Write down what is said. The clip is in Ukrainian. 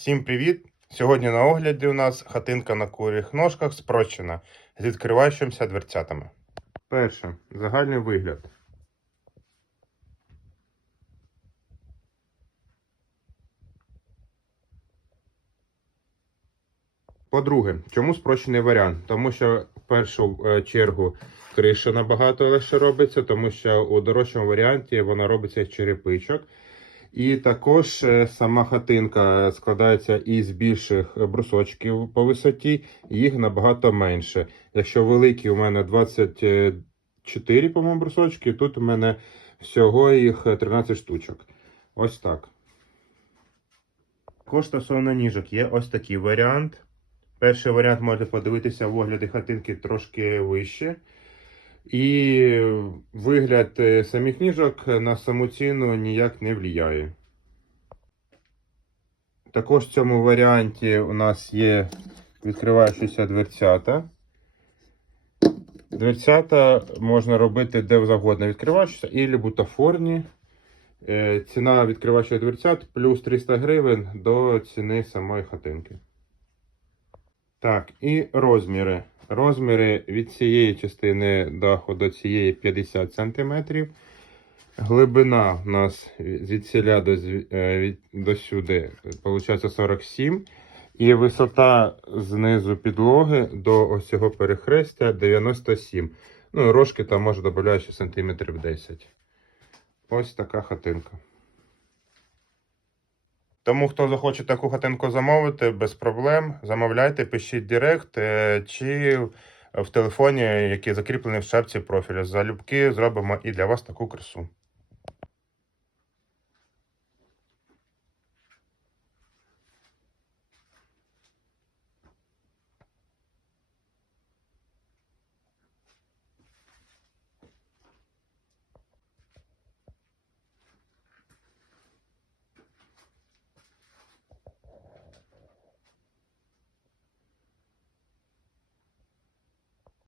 Всім привіт! Сьогодні на огляді у нас хатинка на куріх ножках спрощена з відкриваючимися дверцятами. Перше. Загальний вигляд. По-друге, чому спрощений варіант? Тому що в першу е, чергу криша набагато легше робиться, тому що у дорожчому варіанті вона робиться з черепичок. І також е, сама хатинка складається із більших брусочків по висоті, їх набагато менше. Якщо великі у мене 24, по-моєму, брусочки, тут у мене всього їх 13 штучок. Ось так. Також стосовно ніжок є ось такий варіант. Перший варіант можете подивитися в огляді хатинки трошки вище. І вигляд е, самих ніжок на саму ціну ніяк не впливає. Також в цьому варіанті у нас є відкриваючіся дверцята. Дверцята можна робити де завгодно відкриваючися, і бутафорні. Е, Ціна відкриваючих дверцят плюс 300 гривень до ціни самої хатинки. Так, і розміри. Розміри від цієї частини даху до цієї 50 см. Глибина у нас від ціля до, е, до сюди виходить 47. І висота знизу підлоги до ось цього перехрестя 97. Ну, і рожки там може додати ще сантиметрів 10. Ось така хатинка. Тому, хто захоче таку хатинку замовити, без проблем, замовляйте, пишіть директ е, чи в телефоні, який закріплений в шапці профілю. Залюбки зробимо і для вас таку красу.